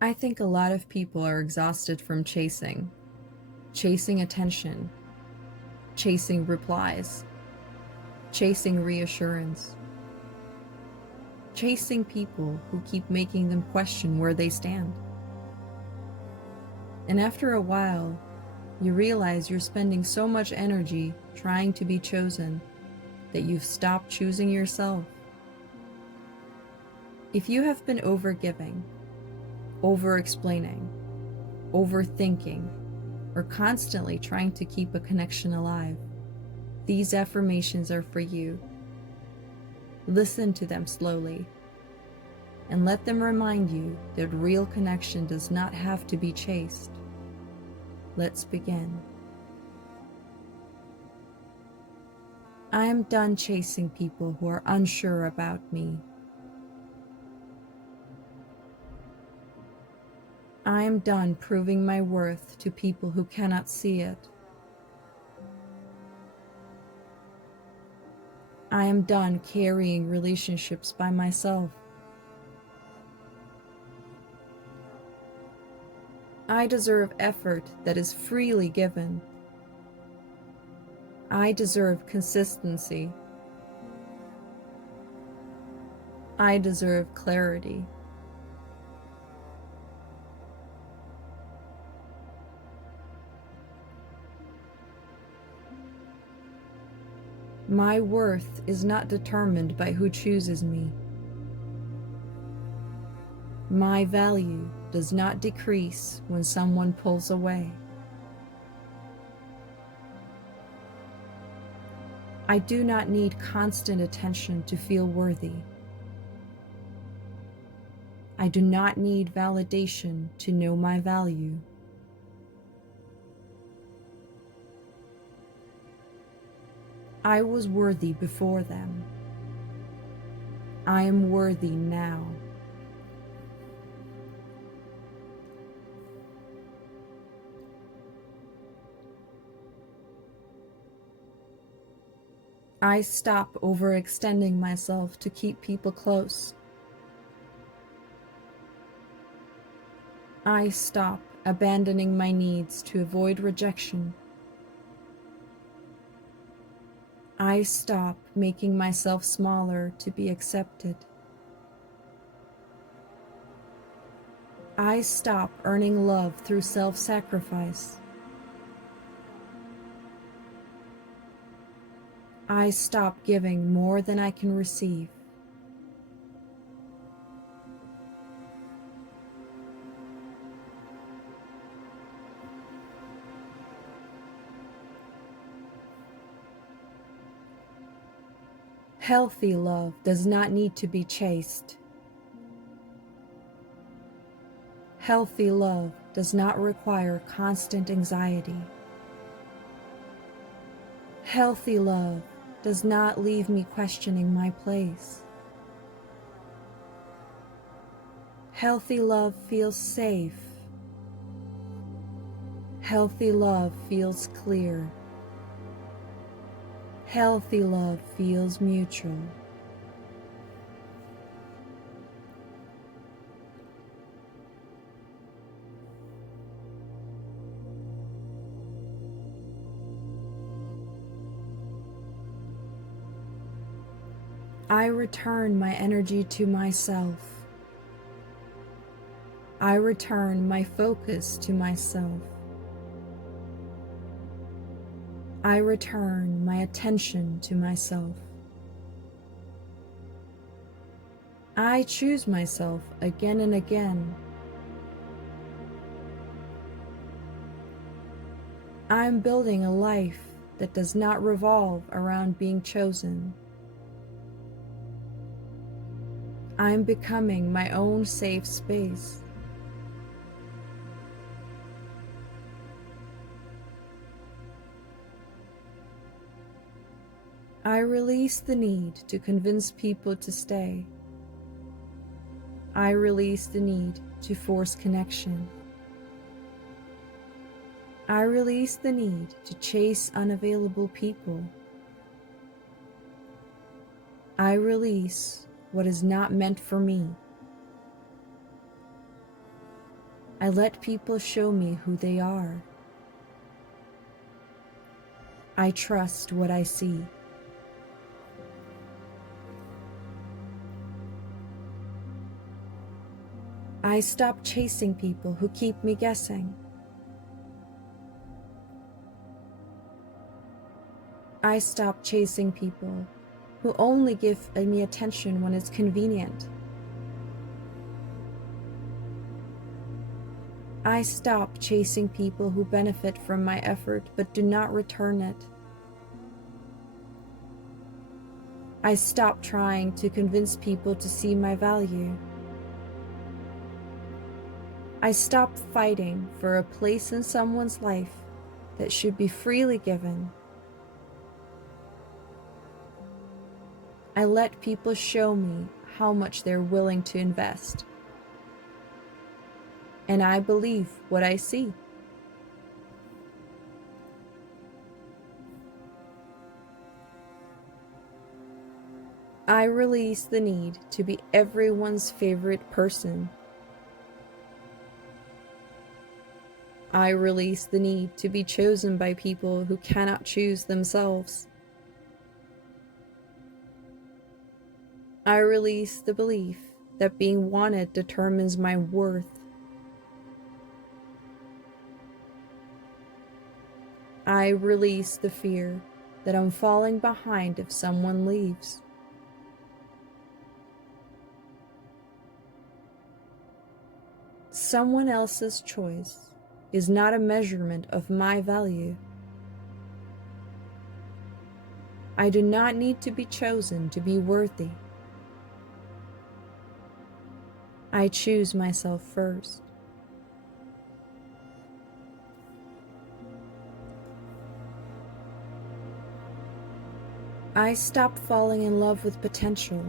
I think a lot of people are exhausted from chasing attention, chasing replies, chasing reassurance, chasing people who keep making them question where they stand. And after a while, you realize you're spending so much energy trying to be chosen that you've stopped choosing yourself. If you have been overgiving, over-explaining, overthinking, or constantly trying to keep a connection alive, these affirmations are for you. Listen to them slowly, and let them remind you that real connection does not have to be chased. Let's begin. I am done chasing people who are unsure about me. I am done proving my worth to people who cannot see it. I am done carrying relationships by myself. I deserve effort that is freely given. I deserve consistency. I deserve clarity. My worth is not determined by who chooses me. My value does not decrease when someone pulls away. I do not need constant attention to feel worthy. I do not need validation to know my value. I was worthy before them. I am worthy now. I stop overextending myself to keep people close. I stop abandoning my needs to avoid rejection. I stop making myself smaller to be accepted. I stop earning love through self-sacrifice. I stop giving more than I can receive. Healthy love does not need to be chased. Healthy love does not require constant anxiety. Healthy love does not leave me questioning my place. Healthy love feels safe. Healthy love feels clear. Healthy love feels mutual. I return my energy to myself. I return my focus to myself. I return my attention to myself. I choose myself again and again. I'm building a life that does not revolve around being chosen. I'm becoming my own safe space. I release the need to convince people to stay. I release the need to force connection. I release the need to chase unavailable people. I release what is not meant for me. I let people show me who they are. I trust what I see. I stop chasing people who keep me guessing. I stop chasing people who only give me attention when it's convenient. I stop chasing people who benefit from my effort but do not return it. I stop trying to convince people to see my value. I stop fighting for a place in someone's life that should be freely given. I let people show me how much they're willing to invest. And I believe what I see. I release the need to be everyone's favorite person. I release the need to be chosen by people who cannot choose themselves. I release the belief that being wanted determines my worth. I release the fear that I'm falling behind if someone leaves. Someone else's choice is not a measurement of my value. I do not need to be chosen to be worthy. I choose myself first. I stop falling in love with potential.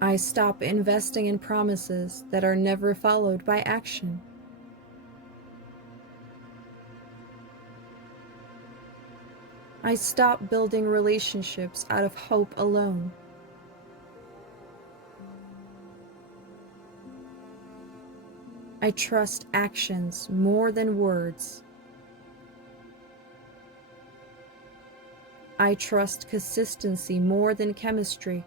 I stop investing in promises that are never followed by action. I stop building relationships out of hope alone. I trust actions more than words. I trust consistency more than chemistry.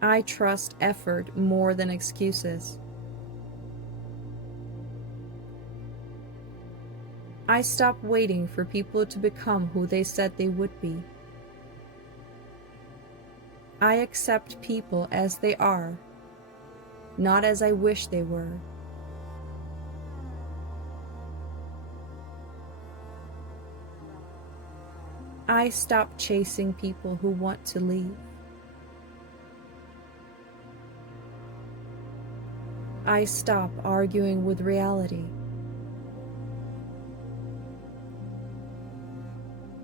I trust effort more than excuses. I stop waiting for people to become who they said they would be. I accept people as they are, not as I wish they were. I stop chasing people who want to leave. I stop arguing with reality.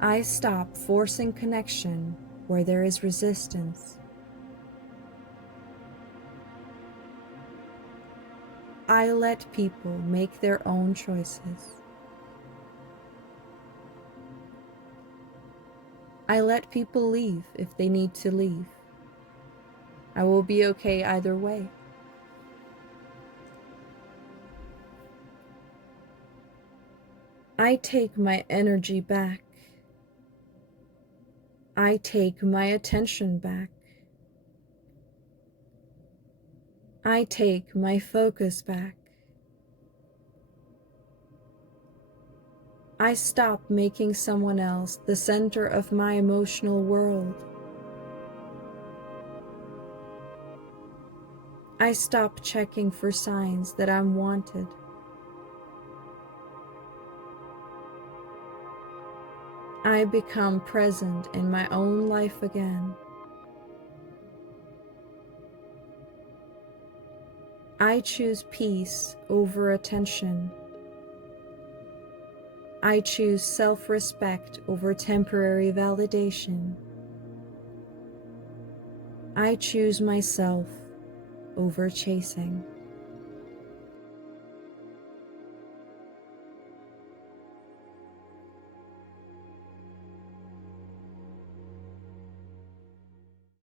I stop forcing connection where there is resistance. I let people make their own choices. I let people leave if they need to leave. I will be okay either way. I take my energy back. I take my attention back. I take my focus back. I stop making someone else the center of my emotional world. I stop checking for signs that I'm wanted. I become present in my own life again. I choose peace over attention. I choose self-respect over temporary validation. I choose myself over chasing.